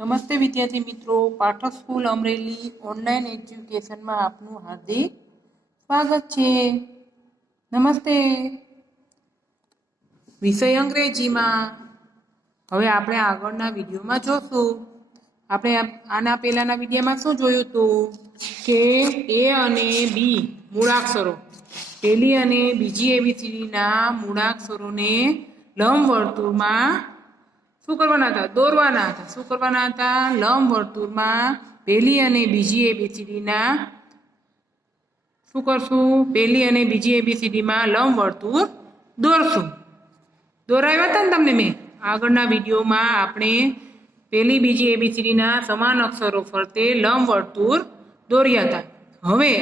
નમસ્તે વિદ્યાર્થી મિત્રો, પાઠક સ્કૂલ અમરેલી ઓનલાઈન એજ્યુકેશનમાં આપનું હાર્દિક સ્વાગત છે. નમસ્તે. વિષય અંગ્રેજીમાં. હવે આપણે આગળના વિડીયોમાં જોશું. આપણે આના પહેલાના વિડીયોમાં શું જોયું હતું કે એ અને બી મૂળાક્ષરો, પહેલી અને બીજી એબીસીડીના મૂળાક્ષરોને લંબવર્તુળમાં શું કરવાના હતા? દોરવાના હતા. શું કરવાના હતા? લંબવર્તુળમાં પહેલી અને બીજી એબીસીડીના શું કરશું? પહેલી અને બીજી એબીસીડીમાં લંબવર્તુળ દોરશું. દોરાવ્યા હતા ને તમને મેં આગળના વિડીયોમાં. આપણે પહેલી બીજી એબીસીડીના સમાન અક્ષરો ફરતે લંબવર્તુળ દોર્યા હતા. હવે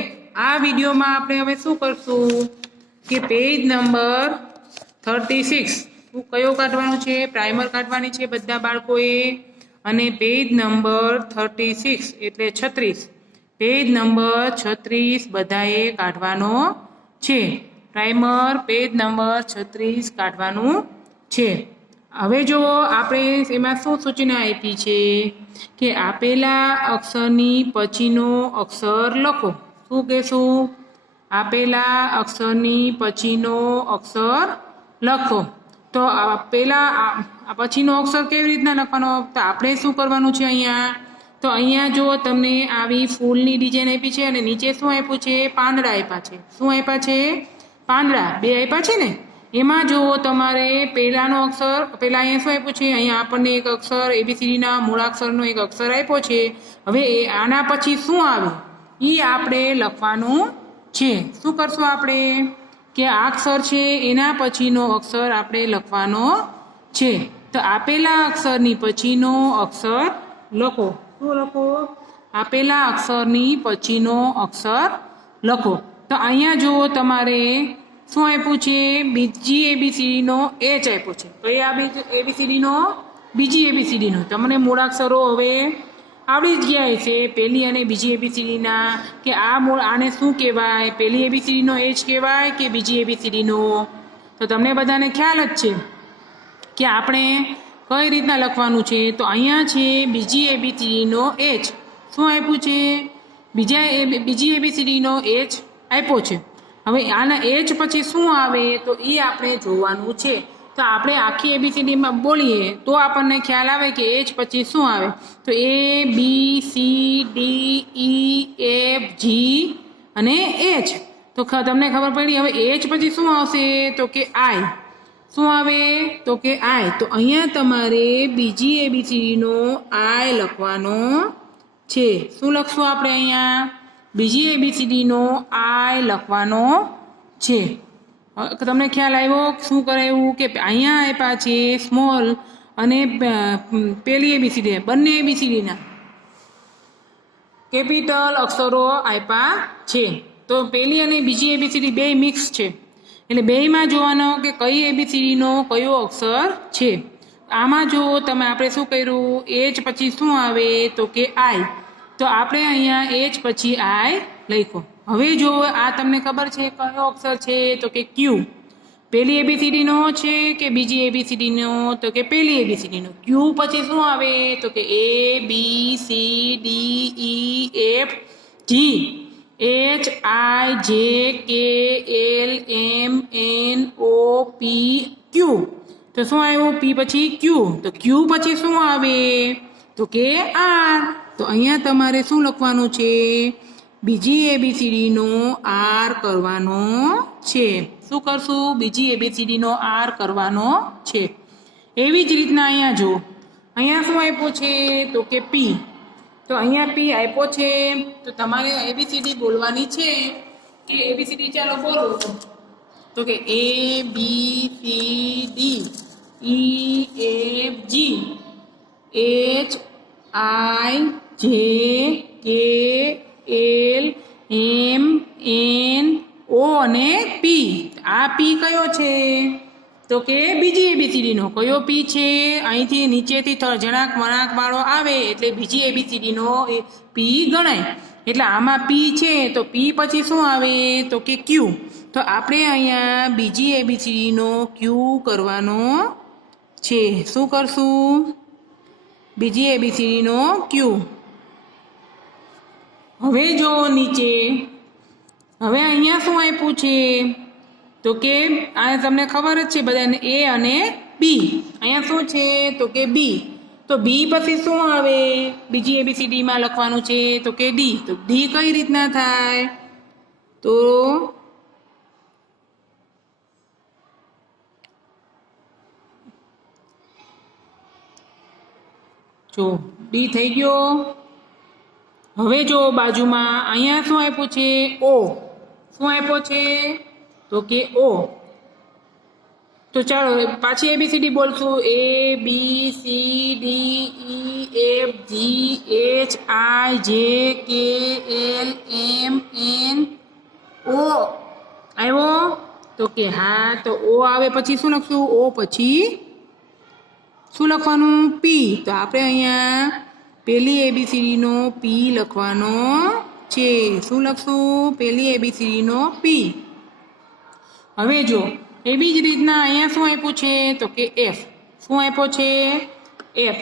આ વિડીયોમાં આપણે હવે શું કરશું કે પેજ નંબર 36 કયો કાઢવાનો છે? પ્રાઇમર કાઢવાની છે બધા બાળકોએ. અને પેજ નંબર 36 એટલે 36, પેજ નંબર 36 બધાએ કાઢવાનો છે. પ્રાઇમર પેજ નંબર 36 કાઢવાનું છે. હવે જો આપણે એમાં શું સૂચના આપી છે કે આપેલા અક્ષરની પછીનો અક્ષર લખો. શું કહેશું? આપેલા અક્ષરની પછીનો અક્ષર લખો. તો પહેલા પછીનો અક્ષર કેવી રીતના લખવાનો? તો આપણે શું કરવાનું છે અહીંયા? તો અહીંયા જો તમને આવી ફૂલની ડિઝાઇન આપી છે અને નીચે શું આપ્યું છે? પાંદડા આપ્યા છે. શું આપ્યા છે? પાંદડા બે આપ્યા છે ને. એમાં જો તમારે પહેલાનો અક્ષર, પહેલા અહીંયા શું આપ્યું છે? અહીંયા આપણને એક અક્ષર એબીસીડીના મૂળાક્ષરનો એક અક્ષર આપ્યો છે. હવે આના પછી શું આવે એ આપણે લખવાનું છે. શું કરશું આપણે કે આ અક્ષર છે એના પછીનો અક્ષર આપણે લખવાનો છે. તો આપેલા અક્ષરની પછીનો અક્ષર લખો. શું લખો? આપેલા અક્ષરની પછીનો અક્ષર લખો. તો અહીંયા જુઓ તમારે શું આપ્યું છે? બીજી એબીસીડીનો એચ આપ્યો છે. કઈ એબીસીડીનો? બીજી એબીસીડીનો. તમને મૂળાક્ષરો હવે આવડી જ ગયા છે પહેલી અને બીજી એબીસીડીના કે આને શું કહેવાય? પહેલી એબીસીડીનો એચ કહેવાય કે બીજી એબીસીડીનો? તો તમને બધાને ખ્યાલ જ છે કે આપણે કઈ રીતના લખવાનું છે. તો અહીંયા છે બીજી એબીસીડીનો એચ. શું આપ્યું છે? બીજી એબીસીડીનો એચ આપ્યો છે. હવે આના એચ પછી શું આવે તો એ આપણે જોવાનું છે. તો આપણે આખી એબીસીડીમાં બોલીએ તો આપણને ખ્યાલ આવે કે એચ પછી શું આવે. તો A B C D E F G અને એચ. તો તમને ખબર પડી. હવે એચ પછી શું આવશે તો કે આઈ. શું આવે તો કે આઈ. તો અહીંયા તમારે બીજી એબીસીડીનો આઈ લખવાનો છે. શું લખશું આપણે અહીંયા? બીજી એબીસીડીનો આઈ લખવાનો છે. તમને ખ્યાલ આવ્યો? શું કરાયું કે અહીંયા આપ્યા છે સ્મોલ અને પહેલી એબીસીડી, બંને એબીસીડીના કેપિટલ અક્ષરો આપ્યા છે. તો પહેલી અને બીજી એબીસીડી બે મિક્સ છે. એટલે બેયમાં જોવાનો કે કઈ એબીસીડીનો કયો અક્ષર છે. આમાં જો તમે આપણે શું કર્યું? એચ પછી શું આવે તો કે આઈ. તો આપણે અહીંયા એચ પછી આઈ લખ્યો. હવે જો આ તમને ખબર છે કયો અક્ષર છે તો કે ક્યુ. પહેલી એબીસીડીનો છે કે બીજી એબીસીડીનો તો કે પહેલી એબીસીડીનો. ક્યુ પછી શું આવે તો કે A B C D E F G H I J K L M N O P ક્યુ. તો શું આવ્યું? પી પછી ક્યુ. તો ક્યુ પછી શું આવે તો કે આર. તો અહીંયા તમારે શું લખવાનું છે? બીજી એબીસીડીનો આર કરવાનો છે. શું કરશું? બીજી એબીસીડીનો આર કરવાનો છે. એવી જ રીતના અહીંયા જો અહીંયા શું આપ્યું છે તો કે પી. તો અહીંયા પી આપ્યો છે. તો તમારે એબીસીડી બોલવાની છે કે એબીસીડી ચાલો બોલો. તો કે A B C D E F G H I J K L M N ઓ અને પી. આ પી કયો છે તો કે બીજી એબીસીડીનો. કયો પી છે? અહીંથી નીચેથી જણાક વળાંક વાળો આવે એટલે બીજી એબીસીડીનો પી ગણાય. એટલે આમાં પી છે તો પી પછી શું આવે તો કે ક્યુ. તો આપણે અહીંયા બીજી એબીસીડીનો ક્યુ કરવાનો છે. શું કરશું? બીજી એબીસીડીનો ક્યુ. હવે જો નીચે, હવે અહીંયા શું આપ્યું છે તો કે આ તમને ખબર જ છે બધાને એ અને બી. અહીંયા શું છે તો કે બી. તો બી પછી શું આવે બીજી એબીસીડીમાં લખવાનું છે તો કે ડી. તો ડી કઈ રીતના થાય તો જો ડી થઈ ગયો. હવે જો બાજુમાં અહીંયા શું આપ્યું છે ઓ. શું આપ્યો છે તો કે ઓ. તો ચાલો પાછી એબીસીડી બોલશું. A B C D E F G H I J K L M N ઓ. આવ્યો તો કે હા. તો ઓ આવે પછી શું લખશું ઓ પછી શું લખવાનું પી. તો આપણે અહીંયા પહેલી એબીસીડીનો પી લખવાનો છે. શું લખશું પહેલી એબીસીડીનો પી. હવે જો એવી જ રીતના અહીંયા શું આપ્યું છે તો કે એફ. શું આપ્યો છે એફ.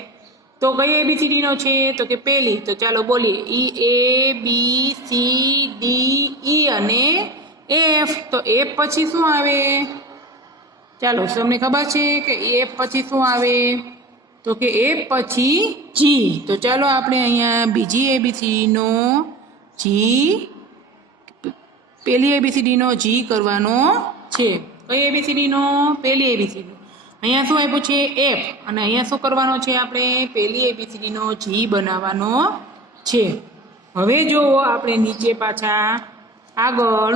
તો કઈ એબીસીડીનો છે તો કે પહેલી. તો ચાલો બોલીએ ઈ એ બી સી ડી ઈ અને એફ. તો એફ પછી શું આવે ચાલો તમને ખબર છે કે એફ પછી શું આવે તો કે એફ પછી જી. તો ચાલો આપણે અહીંયા બીજી એબીસીડીનો જી પહેલી એબીસીડીનો જી કરવાનો છે. કઈ એબીસીડીનો પહેલી એબીસીડી. અહીંયા શું આપ્યું છે એફ અને અહીંયા શું કરવાનો છે આપણે પહેલી એબીસીડીનો જી બનાવવાનો છે. હવે જો આપણે નીચે પાછા આગળ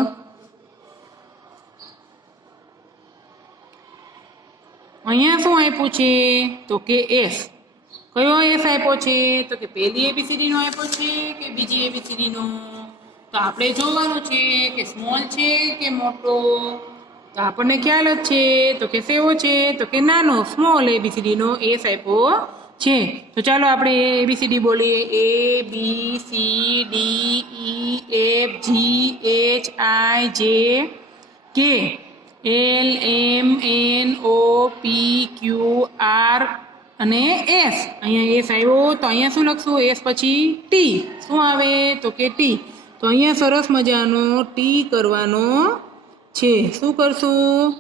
અહીંયા શું આપ્યું છે તો કે એસ. કયો એસ આપ્યો છે તો કે પહેલી એબીસીડીનો આપ્યો છે કે બીજી એબીસીડીનો. તો આપણે જોવાનું છે કે સ્મોલ છે કે મોટો. તો આપણને ખ્યાલ જ છે તો કે સેવો છે તો કે નાનો સ્મોલ એબીસીડીનો એસ આપ્યો છે. તો ચાલો આપણે એબીસીડી બોલીએ A B C D E F G H I J K L M N O P Q R અને એસ. અહીંયા એસ આવ્યો તો અહીંયા શું લખશું એસ પછી ટી. શું આવે તો કે ટી. તો અહીંયા સરસ મજાનો ટી કરવાનો છે. શું કરશું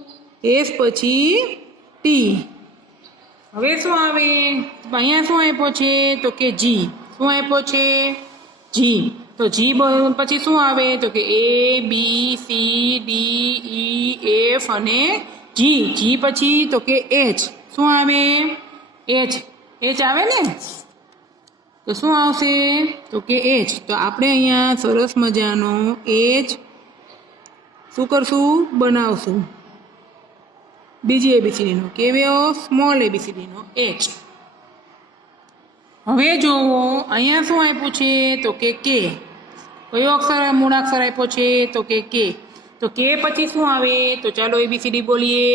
એસ પછી ટી. હવે શું આવે અહીંયા શું આપ્યો છે તો કે જી. શું આપ્યો છે જી. તો જી પછી શું આવે તો કે A B C D E F અને જી. જી પછી તો કે એચ. શું આવે એચ. એચ આવે ને તો શું આવશે તો કે એચ. તો આપણે અહીંયા સરસ મજાનો એચ શું કરશું બનાવશું બીજી એબીસીડીનો કેવો સ્મોલ એબીસીડીનો એચ. હવે જુઓ અહીંયા શું આપ્યું છે તો કે કે. કયો અક્ષર મૂળાક્ષર આપ્યો છે તો કે કે. તો કે પછી શું આવે તો ચાલો એબીસીડી બોલીએ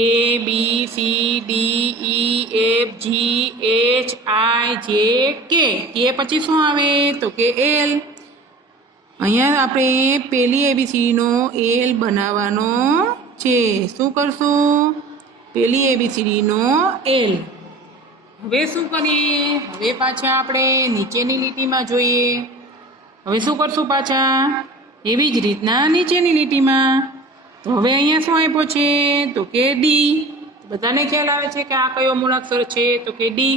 A B C D E F G H I J K. કે પછી શું આવે તો કે એલ. અહીંયા આપણે પહેલી એબીસીડીનો એલ બનાવવાનો છે. શું કરશું પહેલી એબીસીડીનો એલ. હવે શું કરીએ હવે પાછા આપણે નીચેની લીટીમાં જોઈએ. હવે શું કરશું પાછા એવી જ રીતના નીચેની લીટીમાં. તો હવે અહીંયા શું આપ્યો છે તો કે ડી. બધાને ખ્યાલ આવે છે કે આ કયો મૂળાક્ષર છે તો કે ડી.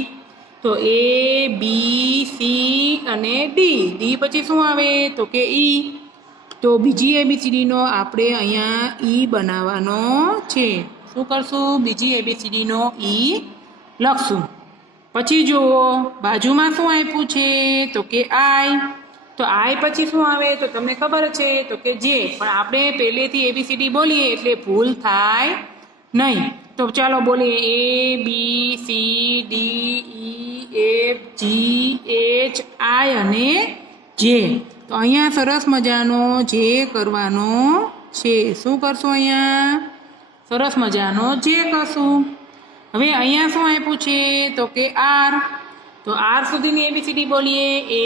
તો એ બી સી અને ડી. ડી પછી શું આવે તો કે ઈ. તો બીજી એબીસીડીનો આપણે અહીંયા ઈ બનાવવાનો છે. શું કરશું બીજી એબીસીડીનો ઈ લખશું. પછી જુઓ બાજુમાં શું આપ્યું છે તો કે આઈ. તો આઈ પછી શું આવે તો તમને ખબર છે તો કે જે. પણ આપણે પહેલેથી એબીસીડી બોલીએ એટલે ભૂલ થાય નહીં. તો ચાલો બોલીએ A B C D E F G H I અને જે. તો અહીંયા સરસ મજાનો જે કરવાનો છે. શું કરશું અહીંયા સરસ મજાનો જે કરશું. હવે અહીંયા શું આપ્યું છે તો કે આર. તો આર સુધીની એબીસીડી બોલીએ A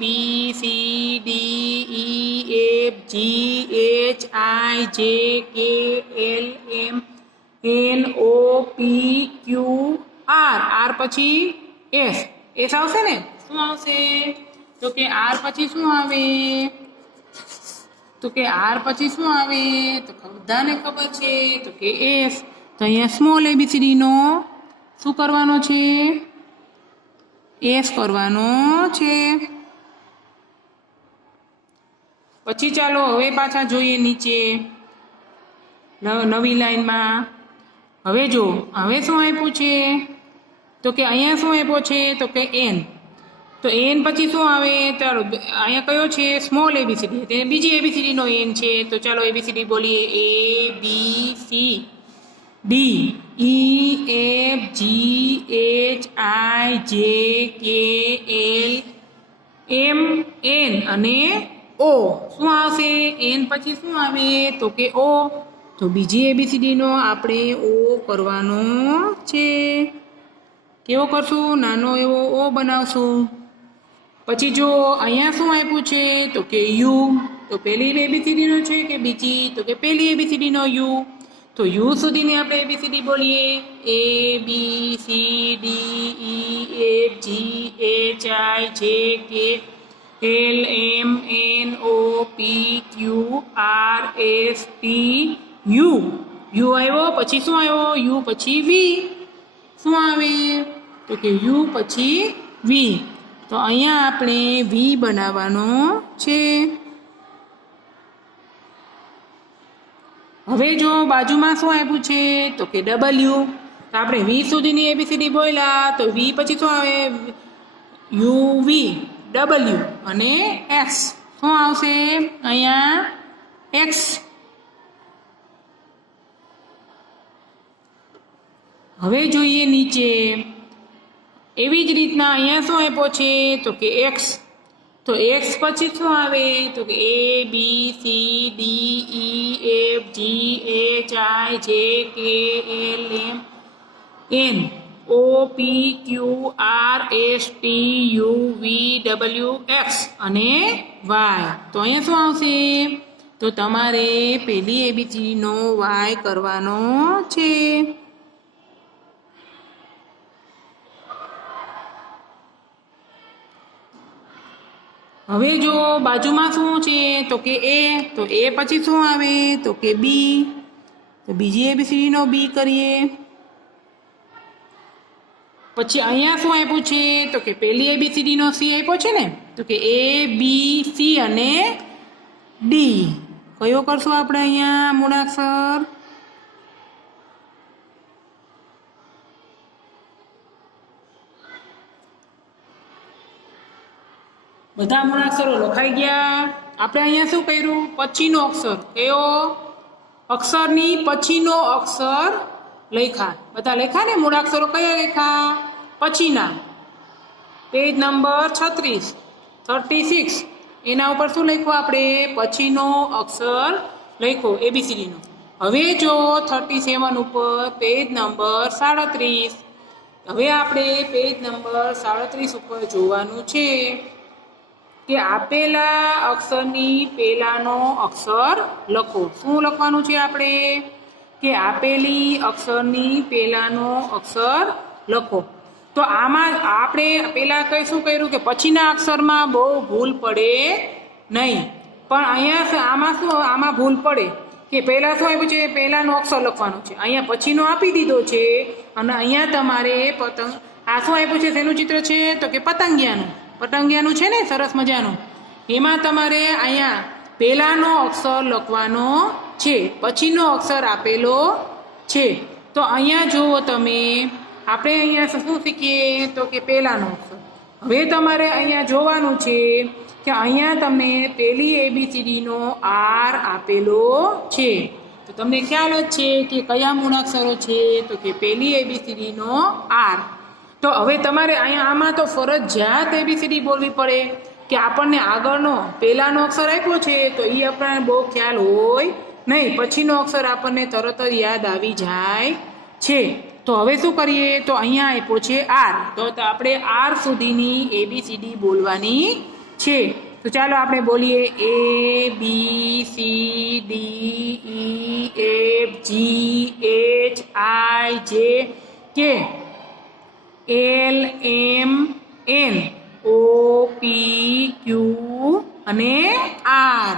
B C D E F G H I J K L M N O P Q R. R પછી એસ. એસ આવશે ને? શું આવશે? તો કે આર પછી શું આવે? તો કે આર પછી શું આવે? તો બધાને ખબર છે તો કે એસ. તો અહીંયા સ્મોલ એબીસીડી નો શું કરવાનો છે? એસ કરવાનો છે. પછી ચાલો હવે પાછા જોઈએ નીચે નવી લાઈનમાં. હવે જો હવે શું આપ્યું છે? તો કે અહીંયા શું આપ્યો છે? તો કે એન. તો એન પછી શું આવે? ચાલો અહીંયા કયો છે? Small ABCD. તે બીજી એબીસીડી નો એન છે. તો ચાલો એબીસીડી બોલીએ. A B C D E F G H I J K L M N અને ઓ. શું આવશે? એન પછી શું આવે? તો કે ઓ. તો બીજી એબીસીડી નો આપણે ઓ કરવાનો છે. કેવો કરશું? નાનો એવો ઓ બનાવશું. પછી જો અહીંયા શું આપ્યું છે? તો કે યુ. તો પહેલી એબીસીડી નો છે કે બીજી? તો કે પહેલી એબીસીડી નો યુ. તો યુ સુધીની આપણે એબીસીડી બોલીએ. A B C D E F G H I J K L M N O P Q R S T U. U આવ્યો. પછી શું આવ્યો? યુ પછી વી. શું આવે? તો કે યુ પછી વી. તો અહીંયા આપણે વી બનાવવાનો છે. હવે જો બાજુમાં શું આપ્યું છે? તો કે ડબલ્યુ. તો આપણે વી સુધીની એબીસીડી બોલ્યા. તો વી પછી શું આવે? યુ વી ડબલ્યુ અને એક્સ. શું આવશે અહીંયા? એક્સ. હવે જોઈએ નીચે. એવી જ રીતના અહીંયા શું આપ્યો છે? તો કે એક્સ. તો એક્સ પછી શું આવે? તો કે A B C D E F G H I J K L M N O P Q R S T U V W X અને વાય. તો અહીંયા શું આવશે? તો તમારે પહેલી એબીસીડીનો વાય કરવાનો છે. હવે જો બાજુમાં શું છે? તો કે એ. તો એ પછી શું આવે? તો કે બી. તો બીજી એબીસીડી નો બી કરીએ. પછી અહીંયા શું આપ્યું છે? તો કે પહેલી એબીસીડી નો સી આપ્યો છે ને? તો કે એ બી સી અને ડી. કયો કરશું આપણે અહીંયા મૂળાક્ષર? બધા મૂળાક્ષરો લખાઈ ગયા. આપણે અહીંયા શું કર્યું? પછીનો અક્ષર. કયો? અક્ષરની પછીનો અક્ષર લખ્યા. બધા લખ્યા ને? મૂળાક્ષરો કયા લખ્યા? પછીના. પેજ નંબર 36 એના ઉપર શું લખ્યું આપણે? પછીનો અક્ષર લખ્યો એબીસીડીનો. હવે જો 37 ઉપર પેજ નંબર 37. હવે આપણે પેજ નંબર 37 ઉપર જોવાનું છે કે આપેલા અક્ષરની પહેલાનો અક્ષર લખો. શું લખવાનું છે આપણે? કે આપેલી અક્ષરની પહેલાનો અક્ષર લખો. તો આમાં આપણે પહેલા શું કર્યું કે પછીના અક્ષરમાં બહુ ભૂલ પડે નહીં. પણ અહીંયા આમાં ભૂલ પડે કે પહેલા શું આપ્યું છે? પહેલાનો અક્ષર લખવાનો છે. અહીંયા પછીનો આપી દીધો છે અને અહીંયા તમારે પતંગ. આ શું આપ્યું છે? શેનું ચિત્ર છે? તો કે પતંગિયાનું છે ને, સરસ મજાનું. એમાં તમારે અહીંયા પહેલાનો અક્ષર લખવાનો છે, પછીનો અક્ષર આપેલો છે. તો અહીંયા જુઓ તમે, આપણે અહીંયા શું શીખીએ? તો કે પહેલાનો અક્ષર. હવે તમારે અહીંયા જોવાનું છે કે અહીંયા તમને પહેલી એબીસીડીનો આર આપેલો છે. તો તમને ખ્યાલ જ છે કે કયા મૂળાક્ષરો છે? તો કે પહેલી એબીસીડીનો આર. તો હવે તમારે અહીંયા આમાં તો ફરજિયાત એબીસીડી બોલવી પડે કે આપણને આગળનો પહેલાનો અક્ષર આપ્યો છે તો એ આપણને બહુ ખ્યાલ હોય નહીં. પછીનો અક્ષર આપણને તરત જ યાદ આવી જાય છે. તો હવે શું કરીએ? તો અહીંયા આપ્યો છે આર. તો આપણે આર સુધીની એબીસીડી બોલવાની છે. તો ચાલો આપણે બોલીએ. A B C D E F G H I J K L M N O P ક્યુ અને આર.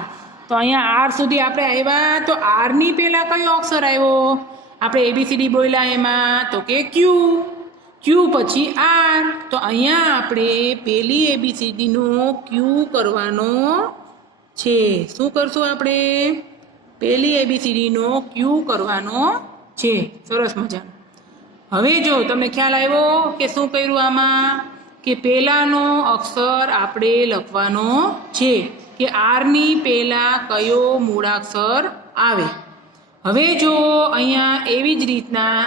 તો અહીંયા આર સુધી આપણે આવ્યા તો આરની પહેલાં કયો અક્ષર આવ્યો? આપણે એબીસીડી બોલ્યા એમાં તો કે ક્યુ. ક્યુ પછી આર. તો અહીંયા આપણે પહેલી એબીસીડીનો ક્યુ કરવાનો છે. શું કરશું આપણે? પહેલી એબીસીડીનો ક્યુ કરવાનો છે. સરસ મજાનું. હવે જો તમને ખ્યાલ આવ્યો કે શું કર્યું આમાં? કે પહેલાંનો અક્ષર આપણે લખવાનો છે કે આરની પહેલાં કયો મૂળાક્ષર આવે. હવે જો અહીંયા એવી જ રીતના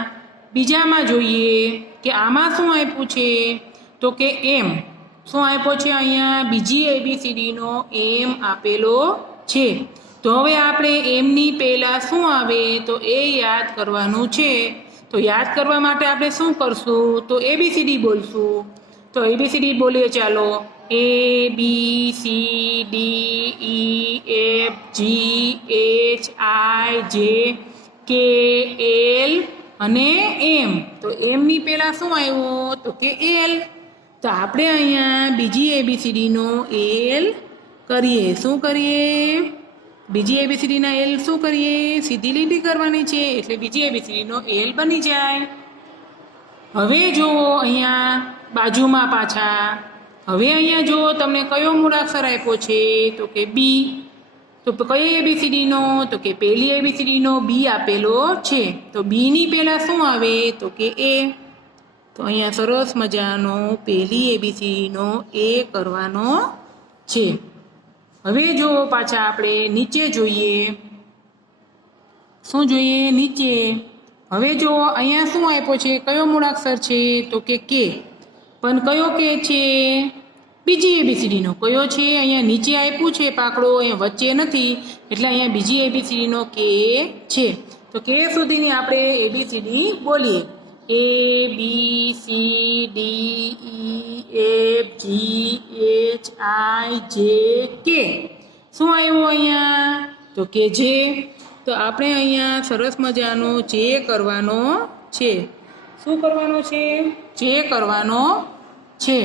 બીજામાં જોઈએ કે આમાં શું આપ્યું છે તો કે એમ. શું આપ્યો છે અહીંયા? બીજી એબીસીડીનો એમ આપેલો છે. તો હવે આપણે એમની પહેલાં શું આવે તો એ યાદ કરવાનું છે. તો યાદ કરવા માટે આપણે શું કરશું? તો એબીસીડી બોલશું. તો એબીસીડી બોલીએ ચાલો. A B C D E F G H I J K L અને એમ. તો એમની પહેલાં શું આવ્યો તો કે એલ. તો આપણે અહીંયા બીજી એબીસીડીનો એલ કરીએ. શું કરીએ? બીજી એબીસીડીના એલ શું કરીએ? સીધી લીટી કરવાની છે એટલે બીજી એબીસીડીનો એલ બની જાય. હવે જો અહીંયા બાજુમાં પાછા હવે અહીંયા જો તમને કયો મૂળાક્ષર આપ્યો છે તો કે બી. તો કઈ એબીસીડીનો તો કે પહેલી એબીસીડીનો બી આપેલો છે. તો બીની પહેલાં શું આવે તો કે એ. તો અહીંયા સરસ મજાનો પહેલી એબીસીડીનો એ કરવાનો છે. હવે જો પાછા આપણે નીચે જોઈએ. શું જોઈએ? નીચે. હવે જો અહીંયા શું આપ્યો છે? કયો મૂળાક્ષર છે તો કે કે. પણ કયો કે છે? બીજી એબીસીડીનો. કયો છે? અહીંયા નીચે આપ્યું છે પાકડો, અહીંયા વચ્ચે નથી એટલે અહીંયા બીજી એબીસીડીનો કે છે. તો કે સુધીની આપણે એબીસીડી બોલીએ. A B C D E F G H I J K. શું આવ્યું અહીંયા તો કે જે. તો આપણે અહીંયા સરસ મજાનો જે કરવાનો છે. શું કરવાનો છે? જે કરવાનો છે.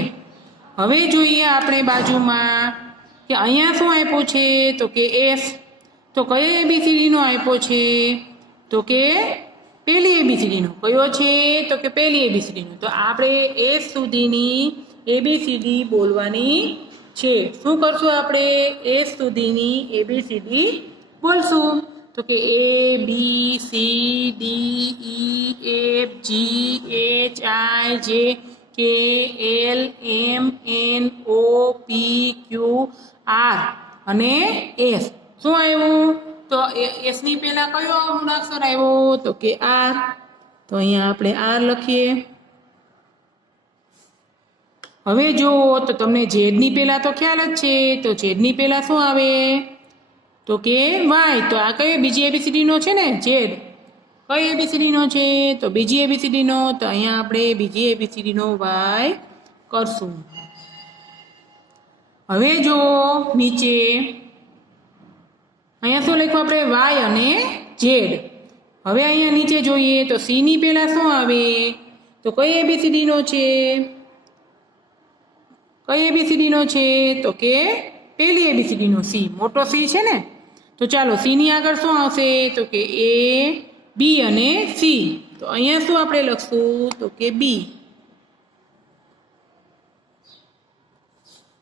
હવે જોઈએ આપણે બાજુમાં કે અહીંયા શું આપ્યું છે તો કે એફ. તો કયો એબીસીડીનો આપ્યો છે તો કે પહેલી એબીસીડીનો. કયો છે તો કે પહેલી એબીસીડીનો. તો આપણે એફ સુધીની એબીસીડી બોલવાની છે. શું કરશું આપણે? એફ સુધીની એબીસીડી બોલશું. તો કે A B C D E F G H I J K L M N O P Q R અને એસ. શું આવ્યું? તો એસની પહેલાં કયો મૂળાક્ષર આવ્યો તો કે આર. તો અહીંયા આપણે આર લખીએ. હવે જો તો તમને ઝેડની પહેલાં તો ખ્યાલ જ છે. તો ઝેડની પહેલાં શું આવે તો કે વાય. તો આ કઈ બીજી એબીસીડીનો છે ને ઝેડ. કઈ એબીસીડીનો છે તો બીજી એબીસીડીનો. તો અહીંયા આપણે બીજી એબીસીડીનો વાય કરશું. હવે જો નીચે અહીંયા શું લખ્યું આપણે? વાય અને ઝેડ. હવે અહીંયા નીચે જોઈએ તો સીની પહેલાં શું આવે તો કઈ એબીસીડીનો છે? કઈ એબીસીડીનો છે તો કે પહેલી એબીસીડીનો સી. મોટો સી છે ને. તો ચાલો સીની આગળ શું આવશે તો કે એ બી અને સી. તો અહીંયા શું આપણે લખશું તો કે બી.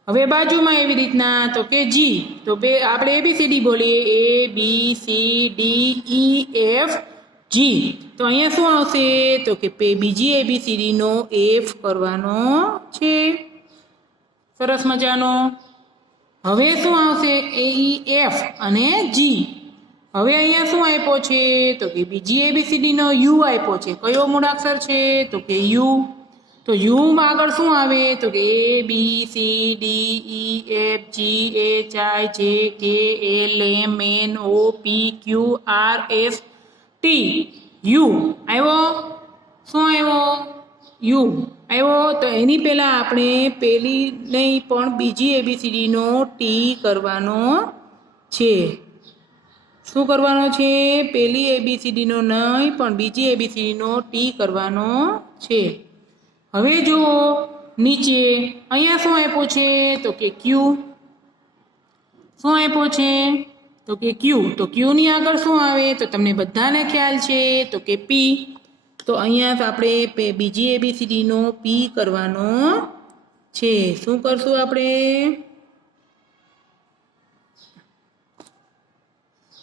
હવે બાજુમાં એવી રીતના તો કે જી. તો આપણે એબીસીડી બોલીએ. A B C D E F G. તો અહીંયા શું આવશે તો કે બીજી એબીસીડીનો એફ કરવાનો છે. સરસ મજાનો. હવે શું આવશે? એ ઈ એફ અને જી. હવે અહીંયા શું આપ્યો છે તો કે બીજી એબીસીડીનો યુ આપ્યો છે. કયો મૂળાક્ષર છે તો કે યુ. તો યુમાં આગળ શું આવે તો કે A B C D E F G H I J K L M N O P Q R S T. U આવ્યો. શું આવ્યો? યુ આવ્યો. તો એની પહેલાં આપણે પહેલી નહીં પણ બીજી એબીસીડીનો ટી કરવાનો છે. શું કરવાનો છે? પહેલી એબીસીડીનો નહીં પણ બીજી એબીસીડીનો ટી કરવાનો છે. હવે જુઓ નીચે અહીંયા શું આપ્યું છે તો કે ક્યુ શું આપ્યો છે તો કે ક્યુ તો ક્યુની આગળ શું આવે તો તમને બધાને ખ્યાલ છે તો કે પી તો અહીંયા આપણે બીજી એબીસીડીનો પી કરવાનો છે શું કરશું આપણે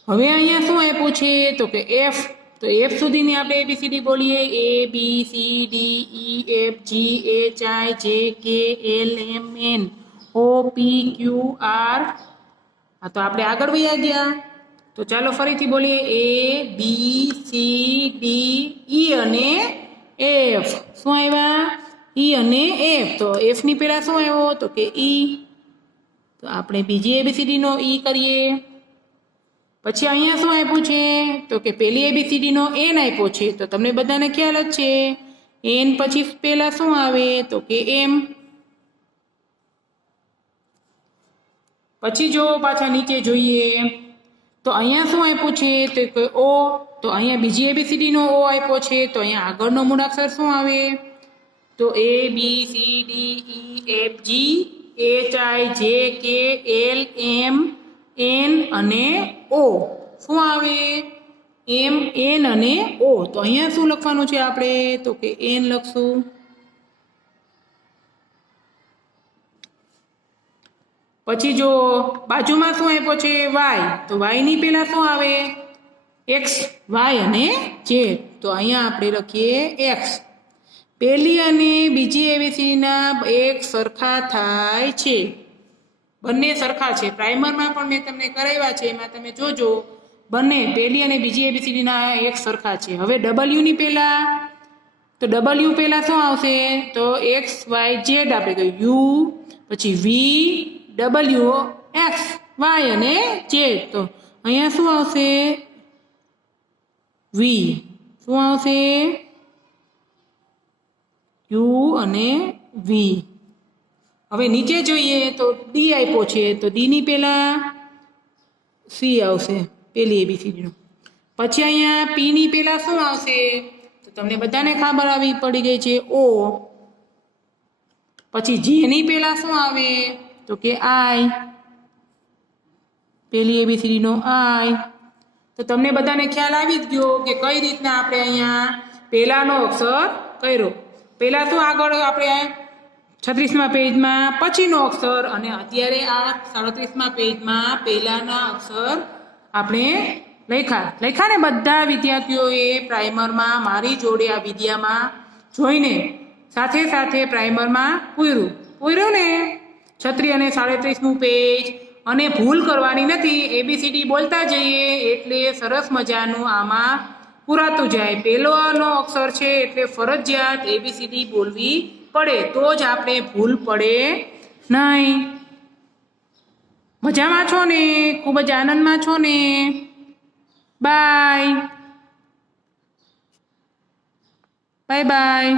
હવે અહીંયા શું આપ્યું છે તો કે એફ તો એફ સુધીની આપણે એબીસીડી બોલીએ A B C D E F G H I J K L M N O P Q R હા તો આપણે આગળ વયા ગયા તો ચાલો ફરીથી બોલીએ એ બી સી ડી ઈ અને એફ શું આવ્યા ઈ અને એફ તો એફની પહેલાં શું આવ્યો તો કે ઈ તો આપણે બીજી એબીસીડીનો ઈ કરીએ પછી અહીંયા શું આપ્યું છે તો કે પહેલી એબીસીડીનો એન આપ્યો છે તો તમને બધાને ખ્યાલ જ છે એન પછી પહેલાં શું આવે તો કે એમ પછી જો પાછા નીચે જોઈએ તો અહીંયા શું આપ્યું છે તો કે ઓ તો અહીંયા બીજી એબીસીડીનો ઓ આપ્યો છે તો અહીંયા આગળનો મૂળાક્ષર શું આવે તો A B C D E F G H I J K L M N અને ઓ શું આવે એમ એન અને ઓ તો અહીંયા શું લખવાનું છે આપણે તો કે એન લખશું પછી જો બાજુમાં શું આપ્યો છે વાય તો વાયની પહેલાં શું આવે એક્સ વાય અને ઝેડ તો અહીંયા આપણે લખીએ એક્સ પહેલી અને બીજી એબીસીડીના એક સરખા થાય છે બંને સરખા છે પ્રાઇમરમાં પણ મેં તમને કરાવ્યા છે એમાં તમે જોજો બંને પહેલી અને બીજી એબીસીડીના એક સરખા છે હવે ડબલ્યુની પહેલાં તો ડબલ્યુ પહેલાં શું આવશે તો એક્સ વાય ઝેડ આપણે કહ્યું યુ પછી વી ડબલ્યુ એક્સ વાય અને ઝેડ તો અહીંયા શું આવશે વી શું આવશે યુ અને વી હવે નીચે જોઈએ તો ડી આપ્યો છે તો ડીની પહેલાં સી આવશે પહેલી એબીસીડીનું પછી અહીંયા પીની પહેલાં શું આવશે તો તમને બધાને ખબર આવી પડી ગઈ છે ઓ પછી જેની પહેલાં શું આવે તો કે આઈ પહેલી એબીસીડીનો આઈ તો તમને બધાને ખ્યાલ આવી જ ગયો કે કઈ રીતના આપણે અહીંયા પહેલાંનો અક્ષર કર્યો પહેલાં શું આગળ આપણે 36મા પેજમાં પછીનો અક્ષર અને અત્યારે આ 37મા પેજમાં પહેલાંના અક્ષર આપણે લખ્યા ને બધા વિદ્યાર્થીઓએ પ્રાઇમરમાં મારી જોડે આ વિદ્યામાં જોઈને સાથે સાથે પ્રાઇમરમાં પૂર્યું ને 36 અને 37મું પેજ અને ભૂલ કરવાની નથી એબીસીડી બોલતા જઈએ એટલે સરસ મજાનું આમાં પૂરાતું જાય પહેલાનો અક્ષર છે એટલે ફરજિયાત એબીસીડી બોલવી પડે તો જ આપણે ભૂલ પડે નહીં મજામાં છો ને ખૂબ જ આનંદમાં છો ને બાય બાય બાય